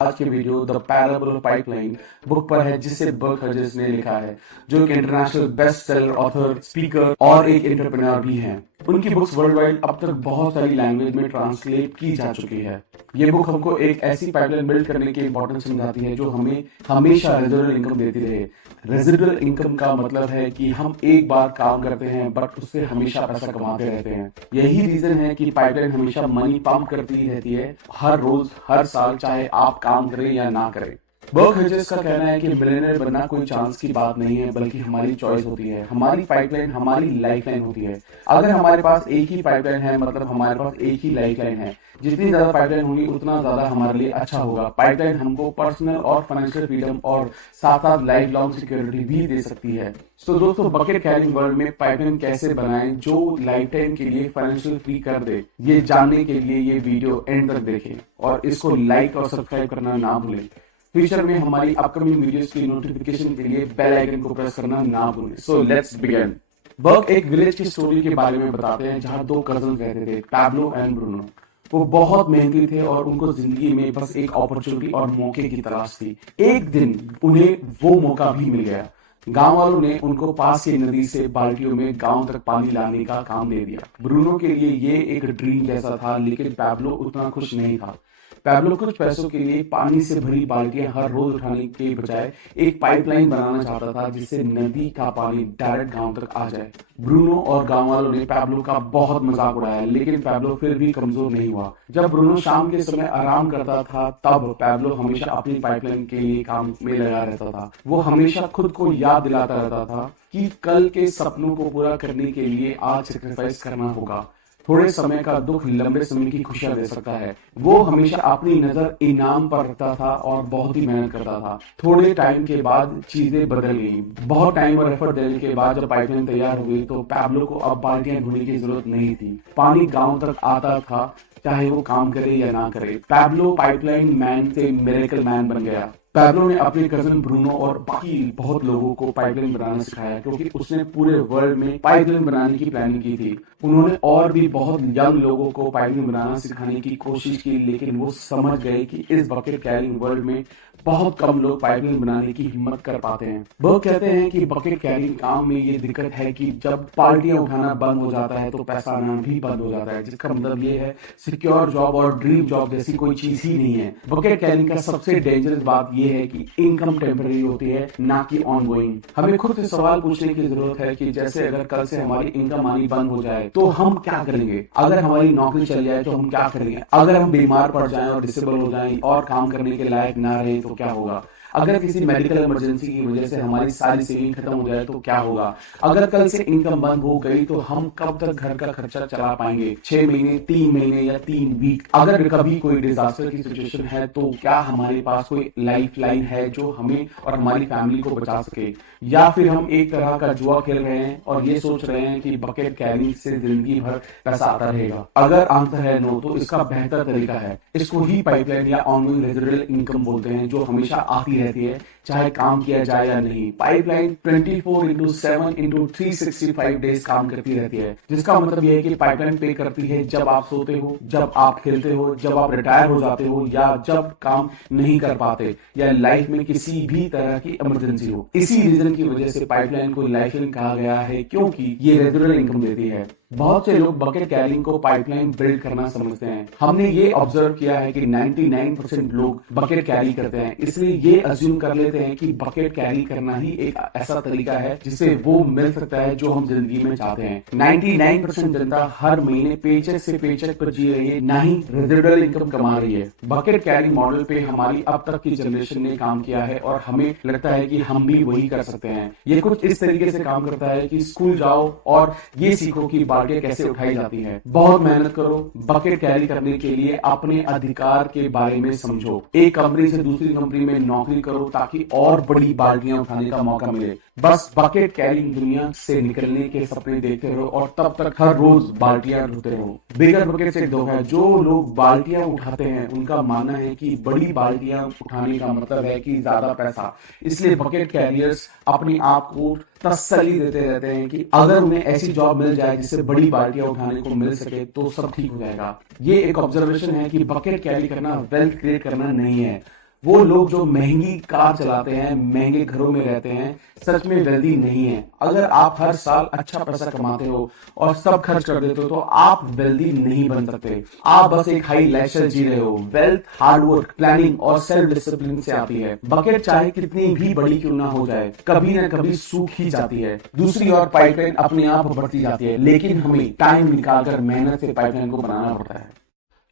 आज की video the parable of pipeline book पर है, जिसे बर्क हजर्स ने लिखा है, जो एक international best seller author, speaker और एक एंटरप्रेन्योर भी हैं। उनकी बुक्स वर्ल्ड वाइड अब तक बहुत सारी लैंग्वेज में ट्रांसलेट की जा चुकी है। ये बुक हमको एक ऐसी पाइपलाइन बिल्ड करने की इंपॉर्टेंस समझाती है जो हमें हमेशा रेजिडुअल इनकम देती रहे। रेजिडुअल इनकम का मतलब है कि हम एक बार काम करते हैं बट उससे हमेशा पैसा कमाते रहते हैं। यही रीजन है कि पाइपलाइन हमेशा मनी पंप करती रहती है, हर रोज हर साल, चाहे आप काम करें या ना करें। बर्क हजर्स का कहना है कि मिलियनेयर बनना कोई चांस की बात नहीं है, बल्कि हमारी चॉइस होती है। हमारी पाइपलाइन हमारी लाइफलाइन होती है। अगर हमारे पास एक ही पाइपलाइन है, मतलब हमारे पास एक ही लाइफलाइन है। जितनी ज्यादा पाइपलाइन होगी उतना ज्यादा हमारे लिए अच्छा होगा। पाइपलाइन हमको पर्सनल और फाइनेंशियल फ्रीडम और साथ साथ लाइफ लॉन्ग सिक्योरिटी भी दे सकती है। तो दोस्तों, बकेट कैरिंग वर्ल्ड में पाइपलाइन कैसे बनाएं जो लाइफ टाइम के लिए फाइनेंशियल फ्री कर दे, ये जानने के लिए ये वीडियो एंड तक देखें और इसको लाइक और सब्सक्राइब करना ना भूलें। फ्यूचर में हमारी अपकमिंग वीडियोस की नोटिफिकेशन के लिए बेल आइकन को प्रेस करना ना भूलें। So let's begin. बर्क एक विलेज की स्टोरी के बारे में बताते हैं जहां दो कजन रहते थे, पैब्लो एंड ब्रूनो। वो बहुत मेहनती थे और उनको जिंदगी में बस एक अपॉर्चुनिटी और मौके की तलाश थी। एक दिन उन्हें वो मौका भी मिल गया। गांव वालों ने उनको पास की नदी से बाल्टियों में गांव तक पानी लाने का काम दे दिया। ब्रूनो के लिए ये एक ड्रीम जैसा था, लेकिन पैब्लो उतना खुश नहीं था। पैब्लो कुछ पैसों के लिए पानी से भरी बाल्टियां हर रोज उठाने के बजाय एक पाइपलाइन बनाना चाहता था, जिससे नदी का पानी डायरेक्ट गांव तक आ जाए। ब्रूनो और गांव वालों ने पैब्लो का बहुत मजाक उड़ाया, लेकिन पैब्लो फिर भी कमजोर नहीं हुआ। जब ब्रूनो शाम के समय आराम करता था, तब पैब्लो हमेशा अपनी पाइपलाइन के लिए काम में लगा रहता था। वो हमेशा खुद को याद दिलाता रहता था कि कल के सपनों को पूरा करने के लिए आज सेक्रीफाइस करना होगा। थोड़े समय का दुख लंबे समय की खुशियां दे सकता है। वो हमेशा अपनी नजर इनाम पर रखता था और बहुत ही मेहनत करता था। थोड़े टाइम के बाद चीजें बदल गई। बहुत टाइम और एफर्ट देने के बाद जब पाइपलाइन तैयार हो गई तो पैब्लो को अब बाल्टियां ढूंढने की जरूरत नहीं थी। पानी गांव तक आता था, चाहे वो काम करे या ना करे। पैब्लो पाइपलाइन मैन से मिरेकल मैन बन गया। पैब्लो ने अपने कजन ब्रूनो और बाकी बहुत लोगों को पाइपलाइन बनाना सिखाया, क्योंकि उसने पूरे वर्ल्ड में पाइपलाइन बनाने की प्लानिंग की थी। उन्होंने और भी बहुत यंग लोगों को पाइपलाइन बनाना सिखाने की कोशिश की, लेकिन वो समझ गए कि इस बकेट कैरिंग वर्ल्ड में बहुत कम लोग पाइपलाइन बनाने की हिम्मत कर पाते हैं। वो कहते हैं कि बकेट कैरिंग काम में ये दिक्कत है कि जब बाल्टियां उठाना बंद हो जाता है तो पैसा आना भी बंद हो जाता है, जिसका मतलब ये है सिक्योर जॉब और ड्रीम जॉब जैसी कोई चीज ही नहीं है। बकेट कैरिंग का सबसे डेंजरस बात ये है कि इनकम टेम्पररी होती है, ना कि ऑनगोइंग। हमें खुद से सवाल पूछने की जरूरत है कि जैसे अगर कल से हमारी इनकम आनी बंद हो जाए तो हम क्या करेंगे? अगर हमारी नौकरी चल जाए तो हम क्या करेंगे? अगर हम बीमार पड़ जाएं और डिसेबल हो जाएं और काम करने के लायक ना रहे तो क्या होगा? अगर किसी मेडिकल इमरजेंसी की वजह से हमारी सारी सेविंग खत्म हो जाए तो क्या होगा? अगर कल से इनकम बंद हो गई तो हम कब तक घर का खर्चा चला पाएंगे? 6 महीने, 3 महीने या 3 वीक? अगर कभी कोई डिजास्टर की सिचुएशन है तो क्या हमारे पास कोई लाइफ लाइन है जो हमें और हमारी फैमिली को बचा सके? या फिर हम एक तरह का जुआ खेल रहे हैं और ये सोच रहे हैं कि बकेट कैरिंग से जिंदगी भर पैसा आता रहेगा? अगर आंसर है नो, तो इसका बेहतर तरीका है, इसको ही पाइपलाइन या ऑनगोइंग रेजिडुअल इनकम बोलते हैं, जो हमेशा आती रहती है चाहे काम किया जाए या नहीं। पाइपलाइन 24/7/365 डेज काम करती रहती है, जिसका मतलब यह है कि पाइपलाइन पे करती है जब आप सोते हो, जब आप खेलते हो, जब आप रिटायर हो जाते हो, या जब काम नहीं कर पाते, या लाइफ में किसी भी तरह की इमरजेंसी हो। इसी रीजन की वजह से पाइपलाइन को लाइफलाइन कहा गया है, क्योंकि ये रेगुलर इनकम देती है। बहुत से लोग बकेट कैरिंग को पाइपलाइन बिल्ड करना समझते हैं। हमने ये ऑब्जर्व किया है कि 99% लोग बकेट कैरी करते हैं, इसलिए ये अज्यूम कर लेते हैं कि बकेट कैरी करना ही एक ऐसा तरीका है जिससे वो मिल सकता है जो हम जिंदगी में चाहते हैं। 99% जनता हर महीने पेचेक से पेचेक पर जी रही है, ना ही रेजिडुअल इनकम कमा रही है। बकेट कैरी मॉडल पे हमारी अब तक की जनरेशन ने काम किया है और हमें लगता है कि हम भी वही कर सकते हैं। ये कुछ इस तरीके से काम करता है कि स्कूल जाओ और ये सीखो कि बाल्टियां कैसे उठाई जाती है। बहुत मेहनत करो, बकेट कैरी करने के लिए अपने अधिकार के बारे में समझो। एक कंपनी से दूसरी कंपनी में नौकरी करो ताकि और बड़ी बाल्टियां उठाने का मौका मिले। बस बकेट कैरिंग दुनिया से निकलने के सपने देखते रहो और तब तक हर रोज बाल्टियां ढूंढते रहो। बिगर बकेट से धोखा है। जो लोग बाल्टियां उठाते हैं उनका मानना है कि बड़ी बाल्टियां उठाने का मतलब है कि ज्यादा पैसा। इसलिए बकेट कैरियर्स अपने आप को तसल्ली देते रहते हैं कि अगर उन्हें ऐसी जॉब मिल जाए जिससे बड़ी बाल्टियां उठाने को मिल सके तो सब ठीक हो जाएगा। ये एक ऑब्जर्वेशन है कि बकेट कैरी करना वेल्थ क्रिएट करना नहीं है। वो लोग जो महंगी कार चलाते हैं, महंगे घरों में रहते हैं, सच में वेल्दी नहीं है। अगर आप हर साल अच्छा पैसा कमाते हो और सब खर्च कर देते हो तो आप वेल्दी नहीं बन सकते। आप बस एक हाई लाइफस्टाइल जी रहे हो। वेल्थ हार्डवर्क, प्लानिंग और सेल्फ डिसिप्लिन से आती है। बकेट चाहे कितनी भी बड़ी क्यों ना हो जाए, कभी ना कभी सूख ही जाती है। दूसरी ओर पाइपलाइन अपने आप बढ़ती जाती है, लेकिन हमें टाइम निकालकर मेहनत से पाइपलाइन को बनाना पड़ता है।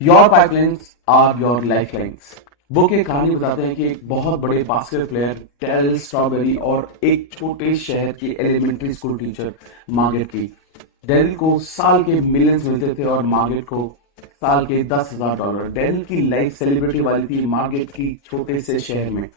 Your pipelines are your lifelines. Book एक कहानी बताते हैं कि एक बहुत बड़े बास्केटबॉल प्लेयर डेरिल स्ट्रॉबेरी और एक छोटे शहर की एलिमेंट्री स्कूल टीचर मार्गरेट की। डेरिल को साल के मिलियंस मिलते थे और मार्गरेट को साल के $10,000। डेरिल की लाइफ सेलिब्रिटी वाली थी, मार्गरेट की छोटे से शहर में।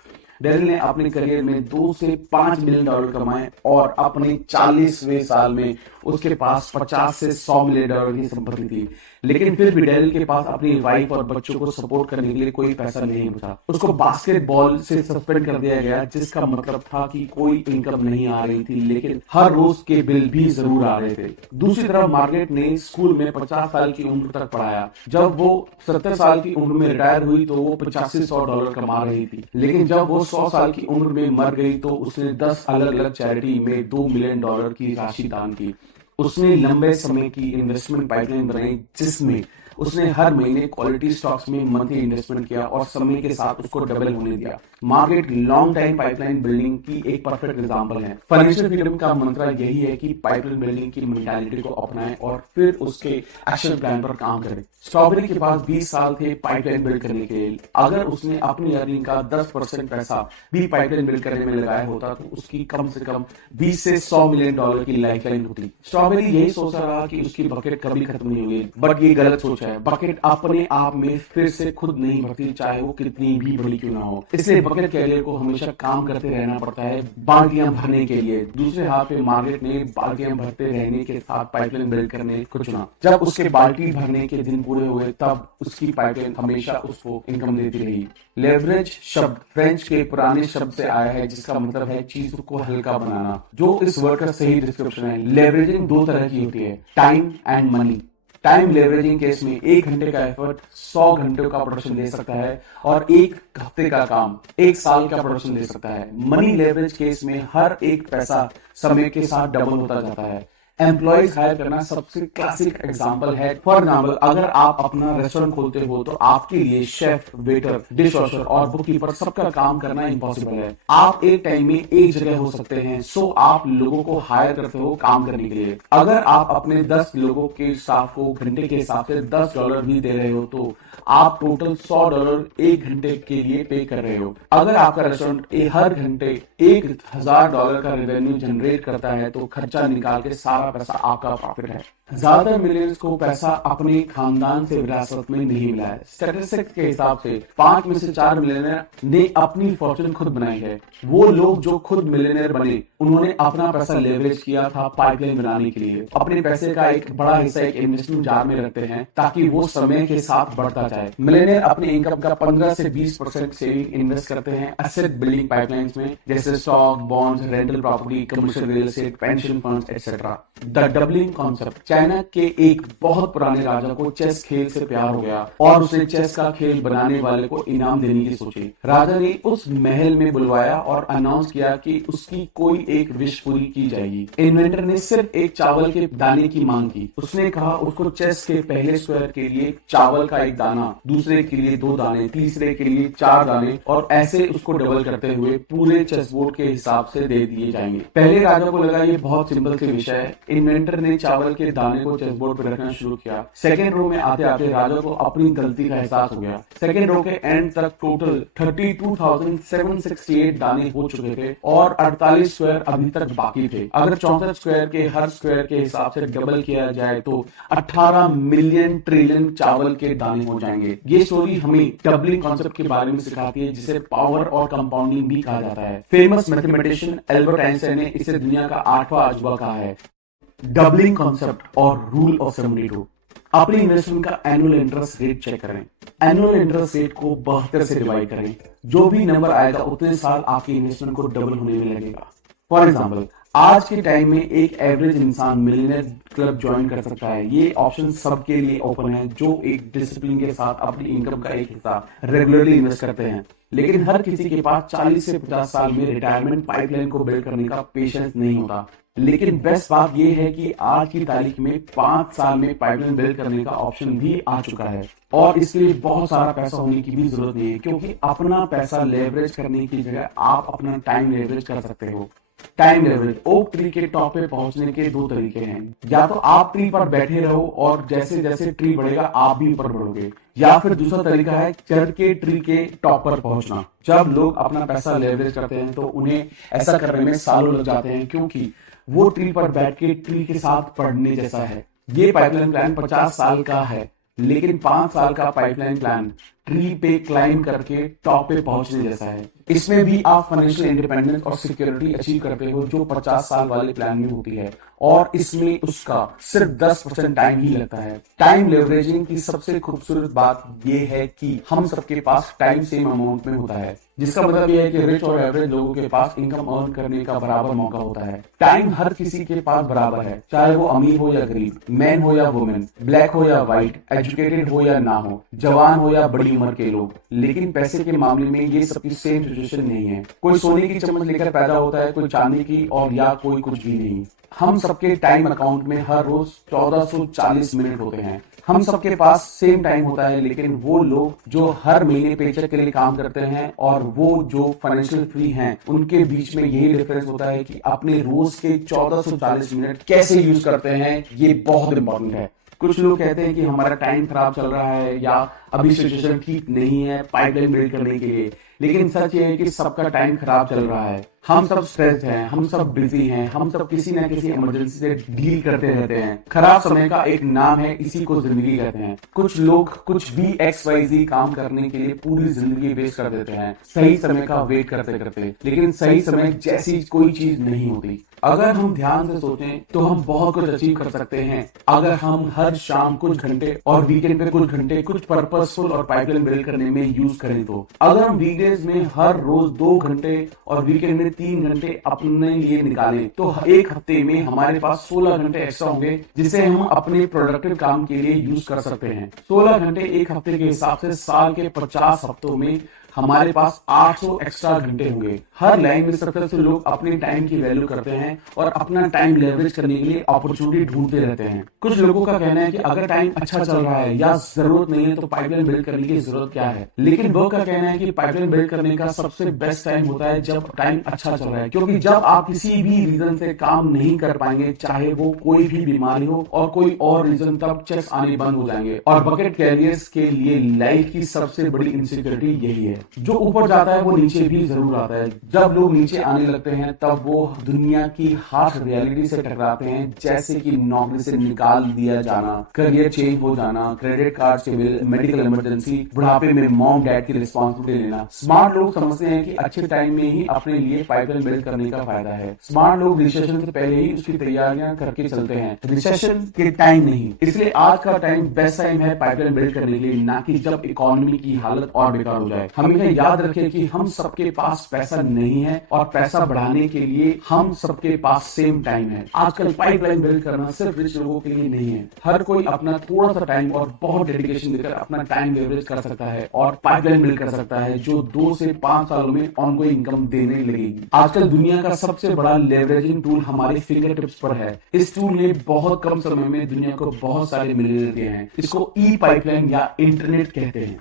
डेरिल ने अपने करियर में $2 से $5 मिलियन कमाए और अपने 40वें साल में उसके पास $50 से $100 मिलियन की संपत्ति थी। लेकिन फिर भी डेरिल के पास अपनी वाइफ और बच्चों को सपोर्ट करने के लिए कोई पैसा नहीं बचा। उसको बास्केटबॉल से सस्पेंड कर दिया गया, जिसका मतलब था कि कोई इनकम नहीं आ रही थी, लेकिन हर रोज के बिल भी जरूर आ रहे थे। दूसरी तरफ मार्गरेट ने स्कूल में 50 साल की उम्र तक पढ़ाया। जब वो 70 साल की उम्र में रिटायर हुई तो वो $8500 कमा रही थी, लेकिन जब वो 100 साल की उम्र में मर गई तो उसने 10 अलग अलग चैरिटी में $2 मिलियन की राशि दान की। उसने लंबे समय की इन्वेस्टमेंट पाइपलाइन बनाई, जिसमें उसने हर महीने क्वालिटी स्टॉक्स में मंथली इन्वेस्टमेंट किया और समय के साथ उसको डबल होने दिया। Market long time pipeline building की एक परफेक्ट एग्जांपल है। फाइनेंशियल फ्रीडम का मंत्र यही है कि पाइपलाइन बिल्डिंग की मेंटालिटी को अपनाएं और फिर उसके एक्शन प्लान पर काम करें। स्ट्रॉबेरी के पास 20 साल थे पाइपलाइन बिल्ड करने के लिए। अगर उसने अपनी अर्निंग का 10% पैसा भी पाइपलाइन बिल्ड करने में लगाया होता तो उसकी कम से कम $20 से $100 मिलियन की लाइफलाइन होती। स्ट्रॉबेरी यही सोच रहा कि उसकी बकेट कभी खत्म नहीं हुई, बट ये गलत सोच है। बकेट अपने आप में फिर से खुद नहीं भरती, चाहे वो कितनी भी बड़ी क्यों ना हो। इसलिए बकेट कैरियर को हमेशा काम करते रहना पड़ता है बाल्टियां भरने के लिए। दूसरे हाथ पे मार्केट ने बाल्टियां भरते रहने के साथ पाइपलाइन बिल्ड करने को चुना। जब उसके बाल्टी भरने के दिन पूरे हुए तब उसकी पाइपलाइन हमेशा उसको इनकम देती रही। लेवरेज शब्द फ्रेंच के पुराने शब्द से आया है, जिसका मतलब है चीज को हल्का बनाना, जो इस वर्ड का सही डिस्क्रिप्शन है। लेवरेजिंग दो तरह की होती है, time and money. Time leveraging case में 1 घंटे का एफर्ट 100 घंटों का प्रोडक्शन दे सकता है और 1 हफ्ते का काम 1 साल का प्रोडक्शन दे सकता है। मनी लेवरेज केस में हर एक पैसा समय के साथ डबल होता जाता है। एम्प्लॉइज हायर करना सबसे क्लासिक एग्जांपल है। फॉर एग्जांपल, अगर आप अपना रेस्टोरेंट खोलते हो तो आपके लिए शेफ, वेटर, डिश वॉशर और बुक कीपर सबका काम करना इम्पॉसिबल है। आप एक टाइम में एक जगह हो सकते हैं, सो आप लोगों को हायर करते हो काम करने के लिए। अगर आप अपने 10 लोगों के स्टाफ को घंटे के हिसाब से $10 भी दे रहे हो तो आप टोटल $100 1 घंटे के लिए पे कर रहे हो। अगर आपका रेस्टोरेंट हर घंटे $1000 का रेवेन्यू जनरेट करता है तो खर्चा निकाल के सारा पैसा आपका प्रॉफिट है। ज्यादातर मिलियनर्स को पैसा अपने खानदान से विरासत में नहीं मिला है। स्टैटिस्टिक्स के हिसाब से 5 में से 4 मिलियनर ने अपनी फॉर्चून खुद बनाई है। वो लोग जो खुद मिलियनर बने, उन्होंने अपना पैसा लेवरेज किया था पाइपलाइन बनाने के लिए। अपने पैसे का एक बड़ा हिस्सा एक इन्वेस्टमेंट जार में रखते हैं ताकि वो समय के साथ बढ़ता जाए। मिलियनर अपने इनकम का 15 से 20% सेविंग इन्वेस्ट करते हैं एसेट बिल्डिंग पाइपलाइंस में, जैसे stock, bonds, rental property, commercial real estate, pension funds etcetera. The doubling concept. China के एक बहुत पुराने राजा को चेस खेल से प्यार हो गया और उसने चेस का खेल बनाने वाले को इनाम देने की सोची। राजा ने उस महल में बुलवाया और अनाउंस किया कि उसकी कोई एक विश पूरी की जाएगी। इन्वेंटर ने सिर्फ एक चावल के दाने की मांग की। उसने कहा उसको चेस के पहले स्क्वायर के लिए चावल का एक दाना, दूसरे के लिए 2 दाने, तीसरे के लिए 4 दाने और ऐसे उसको डबल करते हुए पूरे चेस बोर्ड के हिसाब से दे दिए जाएंगे। पहले राजा को लगा ये बहुत सिंपल सी विषय है। इन्वेंटर ने चावल के दाने को चेस बोर्ड पर रखना शुरू किया। सेकेंड रो में आते आते राजा को अपनी गलती का एहसास हो गया। सेकेंड रो के एंड तक टोटल 32,768 दाने हो चुके थे और 48 स्क्वायर अभी तक बाकी थे। अगर 64 स्क्वायर के हर स्क्वायर के हिसाब से डबल किया जाए तो 18 मिलियन ट्रिलियन चावल के दाने हो जाएंगे। ये स्टोरी हमें डबलिंग कॉन्सेप्ट के बारे में सिखाती है, जिसे पावर और कंपाउंडिंग भी कहा जाता है। फेमस मैथमेटिशियन एल्बर्ट आइंस्टाइन ने इसे दुनिया का 8वां अजूबा कहा है। डबलिंग कॉन्सेप्ट और रूल ऑफ 72। अपनी इन्वेस्टमेंट का एनुअल इंटरेस्ट रेट चेक करें। एनुअल इंटरेस्ट रेट को 72 से डिवाइड करें। जो भी नंबर आएगा उतने साल आपकी इन्वेस्टमेंट को डबल होने में लगेगा। फॉर एग्जाम्पल, आज के टाइम में एक एवरेज इंसान मिलियनेयर क्लब ज्वाइन कर सकता है। ये ऑप्शन सबके लिए ओपन है जो एक डिसिप्लिन के साथ अपनी इनकम का एक हिस्सा रेगुलरली इन्वेस्ट करते हैं। लेकिन हर किसी के पास 40 से 50 साल में रिटायरमेंट पाइपलाइन को बिल्ड करने का पेशेंस नहीं होता। लेकिन बेस्ट बात यह है कि आज की तारीख में 5 साल में पाइपलाइन बिल्ड करने का ऑप्शन भी आ चुका है, और इसके लिए बहुत सारा पैसा होने की भी जरूरत नहीं है, क्योंकि अपना पैसा लेवरेज करने की जगह आप अपना टाइम लेवरेज कर सकते हो। टाइम लेवरेज, ओक ट्री के टॉप पे पहुंचने के दो तरीके हैं। या तो आप ट्री पर बैठे रहो और जैसे जैसे ट्री बढ़ेगा आप भी ऊपर बढ़ोगे, या फिर दूसरा तरीका है चढ़ के ट्री के टॉप पर पहुंचना। जब लोग अपना पैसा लेवरेज करते हैं तो उन्हें ऐसा करने में सालों लग जाते हैं, क्योंकि वो ट्री पर बैठ के ट्री के साथ पढ़ने जैसा है। ये पाइपलाइन प्लान 50 साल का है, लेकिन 5 साल का पाइपलाइन प्लान ट्री पे क्लाइम करके टॉप पे पहुंचने जैसा है। इसमें भी आप फाइनेंशियल इंडिपेंडेंस और सिक्योरिटी अचीव करते हो जो 50 साल वाले प्लान में होती है, और इसमें उसका सिर्फ 10% टाइम ही लगता है। टाइम लेवरेजिंग की सबसे खूबसूरत बात यह है कि हम सबके पास टाइम सेम अमाउंट में होता है, जिसका मतलब यह है कि रिच और एवरेज लोगों के पास इनकम अर्न करने का बराबर मौका होता है। टाइम हर किसी के पास बराबर है, चाहे वो अमीर हो या गरीब, मैन हो या वुमेन, ब्लैक हो या व्हाइट, एजुकेटेड हो या ना हो, जवान हो या बड़ी उम्र के लोग। लेकिन पैसे के मामले में ये सबकी सेम सिचुएशन नहीं है। कोई सोने की चम्मच लेकर पैदा होता है, कोई चांदी की, और या कोई कुछ भी नहीं। हम सबके टाइम अकाउंट में हर रोज 1440 मिनट होते हैं। हम सबके पास सेम टाइम होता है, लेकिन वो लोग जो हर महीने पेचेक के लिए काम करते हैं और वो जो फाइनेंशियल फ्री हैं, उनके बीच में यही डिफरेंस होता है कि अपने रोज के 1440 मिनट कैसे यूज करते हैं। ये बहुत इंपॉर्टेंट है। कुछ लोग कहते हैं कि हमारा टाइम खराब चल रहा है या अभी सिचुएशन ठीक नहीं है पाइपलाइन बिल्ड करने के लिए, लेकिन सच ये है कि सबका टाइम खराब चल रहा है। हम सब स्ट्रेस्ड हैं, हम सब बिजी हैं, हम सब किसी न किसी इमरजेंसी से डील करते रहते हैं। खराब समय का एक नाम है, इसी को जिंदगी कहते हैं। कुछ लोग कुछ भी XYZ काम करने के लिए पूरी जिंदगी वेस्ट कर देते हैं सही समय का वेट करते करते, लेकिन सही समय जैसी कोई चीज नहीं होती। अगर हम ध्यान से सोचें तो हम बहुत कुछ अचीव कर सकते हैं, अगर हम हर शाम कुछ घंटे और वीकेंड पे कुछ घंटे कुछ पर्पसफुल और पाइपलाइन बिल्ड करने में यूज करें तो। अगर हम वीकडेज में हर रोज 2 घंटे और वीकेंड में 3 घंटे अपने लिए निकालें तो एक हफ्ते में हमारे पास 16 घंटे एक्स्ट्रा होंगे, जिसे हम अपने प्रोडक्टिव काम के लिए यूज कर सकते हैं। 16 घंटे एक हफ्ते के हिसाब से साल के 50 हफ्तों में हमारे पास 800 एक्स्ट्रा घंटे होंगे। हर लाइन में सक्सेस लोग अपने टाइम की वैल्यू करते हैं और अपना टाइम लेवरेज करने के लिए अपॉर्चुनिटी ढूंढते रहते हैं। कुछ लोगों का कहना है कि अगर टाइम अच्छा चल रहा है या जरूरत नहीं है तो पाइपलाइन बिल्ड करने की जरूरत क्या है, लेकिन वो का कहना है कि पाइपलाइन बिल्ड करने का सबसे बेस्ट टाइम होता है जब टाइम अच्छा चल रहा है, क्योंकि जब आप किसी भी रीजन से काम नहीं कर पाएंगे, चाहे वो कोई भी बीमारी हो और कोई और रीजन, तब चेक्स आने बंद हो जाएंगे। और बकेट कैरियर्स के लिए लाइफ की सबसे बड़ी इनसिक्योरिटी यही है, जो ऊपर जाता है वो नीचे भी जरूर आता है। जब लोग नीचे आने लगते हैं तब वो दुनिया की हार्श रियलिटी से टकराते हैं, जैसे कि नौकरी से निकाल दिया जाना, करियर चेंज हो जाना, क्रेडिट कार्ड से बिल, मेडिकल इमरजेंसी, बुढ़ापे में मॉम डैड की रिस्पॉन्सिबिलिटी लेना। स्मार्ट लोग समझते हैं कि अच्छे टाइम में ही अपने लिए पाइपलाइन बिल्ड करने का फायदा है। स्मार्ट लोग रिसेशन से पहले ही उसकी तैयारियां करके चलते हैं, रिसेशन के टाइम नहीं। इसलिए आज का टाइम बेस्ट टाइम है पाइपलाइन बिल्ड करने के लिए, ना कि जब इकोनॉमी की हालत और बेकार हो जाए। हमें याद रखें कि हम सबके पास पैसा नहीं है और पैसा बढ़ाने के लिए हम सबके पास सेम टाइम है। आजकल पाइपलाइन बिल्ड करना सिर्फ रिच लोगों के लिए नहीं है। हर कोई अपना थोड़ा सा टाइम और बहुत डेडिकेशन देकर अपना टाइम लेवरेज कर सकता है और पाइपलाइन बिल्ड कर सकता है, जो 2 से 5 सालों में ऑनगोइंग इनकम देने लगेगी। आजकल दुनिया का सबसे बड़ा लेवरेजिंग टूल हमारे फिंगर टिप्स पर है। इस टूल ने बहुत कम समय में दुनिया को बहुत सारे मिलियनेयर दिए हैं। इसको ई पाइपलाइन या इंटरनेट कहते हैं।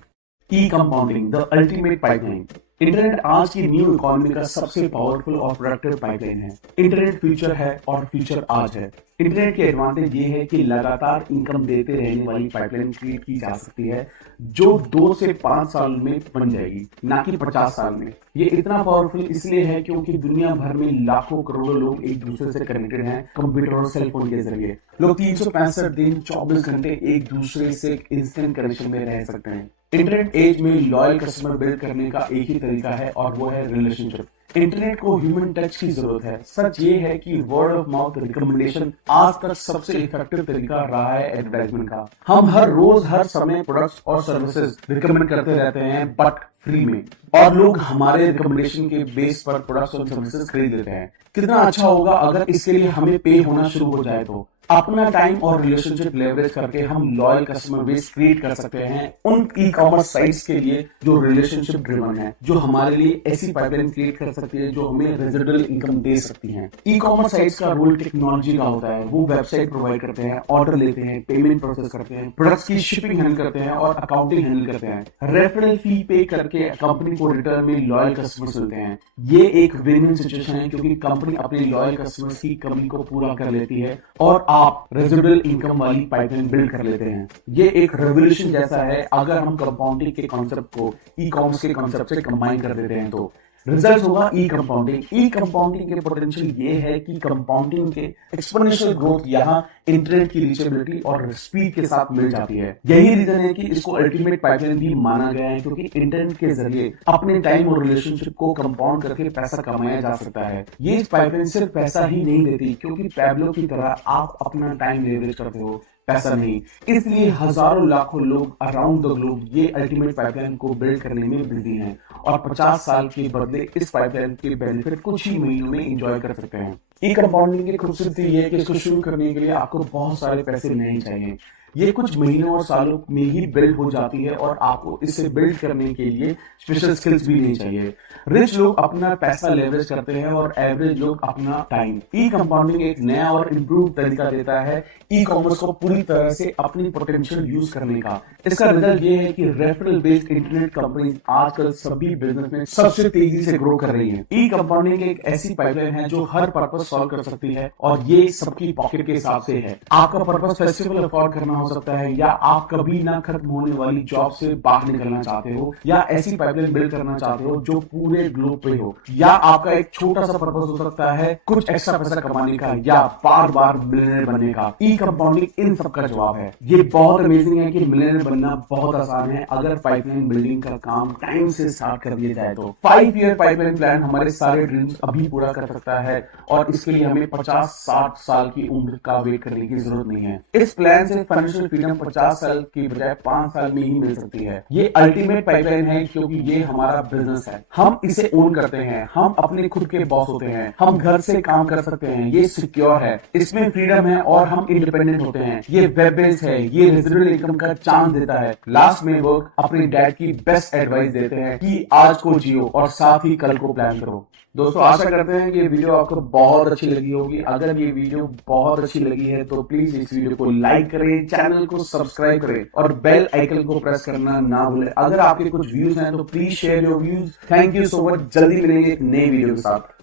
E compounding, the ultimate pipeline. Internet आज की न्यू इकोनॉमी का सबसे पावरफुल और प्रोडक्टिव पाइपलाइन है। इंटरनेट फ्यूचर है और फ्यूचर आज है। इंटरनेट के एडवांटेज ये है कि लगातार इनकम देते रहने वाली पाइपलाइन क्रिएट की जा सकती है, जो 2 से 5 साल में बन जाएगी, ना कि 50 साल में। ये इतना पावरफुल इसलिए है क्योंकि दुनिया भर में लाखों करोड़ों लोग एक दूसरे से कनेक्टेड हैं कंप्यूटर और सेल फोन के जरिए। लोग 365 दिन 24 घंटे एक दूसरे से इंस्टेंट कनेक्शन में रह सकते हैं। इंटरनेट एज में लॉयल कस्टमर बिल्ड करने का एक ही तरीका है और वो है रिलेशनशिप। इंटरनेट को ह्यूमन टच की जरूरत है। सच ये है कि वर्ड ऑफ माउथ रिकमेंडेशन आज तक सबसे इफेक्टिव तरीका रहा है एडवर्टाइजमेंट का। हम हर रोज हर समय प्रोडक्ट्स और सर्विसेज रिकमेंड करते रहते हैं, बट फ्री में, और लोग हमारे रिकमेंडेशन के बेस पर प्रोडक्ट्स और सर्विसेज खरीद लेते हैं। कितना अच्छा होगा अगर इसके लिए हमें पे होना शुरू हो जाए तो। अपना टाइम और रिलेशनशिप लेवरेज करके हम लॉयल कस्टमर बेस क्रिएट कर सकते हैं उन ई कॉमर्स साइट्स के लिए जो रिलेशनशिप ड्रिवन है, जो हमारे लिए ऐसी पाइपलाइन क्रिएट कर सकती है जो हमें रेजिडुअल इनकम दे सकती है। ई कॉमर्स साइट्स का रोल टेक्नोलॉजी का होता है। वो वेबसाइट प्रोवाइड करते हैं, ऑर्डर लेते हैं, पेमेंट प्रोसेस करते हैं, प्रोडक्ट्स की शिपिंग हैंडल करते हैं और अकाउंटिंग हैंडल करते हैं। रेफरल फी पे करके कंपनी को रिटर्न में लॉयल कस्टमर्स मिलते हैं। ये एक विन विन सिचुएशन है क्योंकि कंपनी अपने लॉयल कस्टमर्स की कमी को पूरा कर लेती है और आप रेजिडुअल इनकम वाली पाइपलाइन बिल्ड कर लेते हैं। ये एक रेवोल्यूशन जैसा है अगर हम कंपाउंडिंग के कॉन्सेप्ट को ई कॉमर्स के कॉन्सेप्ट से कंबाइन कर देते हैं तो रिजल्ट होगा ई कंपाउंडिंग। ई कंपाउंडिंग के पोटेंशियल ये है कि कंपाउंडिंग के एक्सपोनेंशियल ग्रोथ यहाँ इंटरनेट की रीचेबिलिटी और स्पीड के साथ मिल जाती है। यही रीजन है कि इसको अल्टीमेट पाइपलाइन भी माना गया है क्योंकि इंटरनेट के जरिए अपने टाइम और रिलेशनशिप को कंपाउंड करके पैसा कमाया जा सकता है। ये पाइपलाइन सिर्फ पैसा ही नहीं देती क्योंकि पैब्लो की तरह आप अपना टाइम लेवरेज करते हो, पैसा नहीं। इसलिए हजारों लाखों लोग अराउंड द ग्लोब ये अल्टीमेट पाइपलाइन को बिल्ड करने में बिजी हैं और 50 साल के बदले इस पाइपलाइन के बेनिफिट कुछ ही महीनों में एंजॉय कर सकते हैं। ई कंपाउंडिंग की खूबसूरती ये है कि इसको शुरू करने के लिए आपको बहुत सारे पैसे नहीं चाहिए। ये कुछ महीनों और सालों में ही बिल्ड हो जाती है और आपको इसे बिल्ड करने के लिए स्पेशल स्किल्स भी नहीं चाहिए। रिच लोग अपना पैसा लेवरेज करते हैं और एवरेज लोग अपना टाइम। ई कंपाउंडिंग एक नया और इम्प्रूव तरीका देता है ई कॉमर्स को पूरी तरह से अपनी पोटेंशियल यूज करने का। इसका रिजल्ट ये है कि रेफरल बेस्ड इंटरनेट कंपनी आजकल सभी बिजनेस में सबसे तेजी से ग्रो कर रही है। ई कंपाउंडिंग एक ऐसी पाइपलाइन है जो हर पर्पस सॉल्व कर सकती है और ये सबकी पॉकेट के हिसाब से है। आपका पर्पस फेस्टिवल अफोर्ड करना हो सकता है, या आप कभी ना खत्म होने वाली जॉब से बाहर निकलना चाहते हो, या ऐसी पाइपलाइन बिल्ड करना चाहते हो जो पूरे ग्लोब पे हो, या आपका एक छोटा सा पर्पस हो सकता है कुछ एक्स्ट्रा पैसा कमाने का या बार बार मिलियनेयर बनने का। ई कंपाउंडिंग इन सब का जवाब है। ये बहुत अमेजिंग है कि मिलियनेयर बनना बहुत आसान है अगर पाइपलाइन बिल्डिंग का काम टाइम से स्टार्ट कर दिया जाए तो। 5 ईयर पाइपलाइन प्लान हमारे सारे ड्रीम्स अभी पूरा कर सकता है और इसके लिए हमें 50-60 साल की उम्र का वेट करने की जरूरत नहीं है। इस प्लान से फाइनेंशियल फ्रीडम 50 साल की बजाय 5 साल में ही मिल सकती है। ये अल्टीमेट पाइपलाइन है क्योंकि ये हमारा बिजनेस है। हम इसे ओन करते हैं, हम अपने खुद के बॉस होते हैं, हम घर से काम कर सकते हैं, ये सिक्योर है, इसमें फ्रीडम है और हम इंडिपेंडेंट होते हैं। ये वेब बेस्ड है, ये रेजिडुअल इनकम का चांस देता है। लास्ट में वो अपने डैड की बेस्ट एडवाइस देते हैं कि आज को जियो और साथ ही कल को प्लान करो। दोस्तों आशा करते हैं कि ये वीडियो आपको बहुत अच्छी लगी होगी। अगर ये वीडियो बहुत अच्छी लगी है तो प्लीज इस वीडियो को लाइक करें, चैनल को सब्सक्राइब करें और बेल आइकन को प्रेस करना ना भूलें। अगर आपके कुछ व्यूज हैं तो please share your views. Thank you so much. जल्दी मिलेंगे एक नई वीडियो के साथ।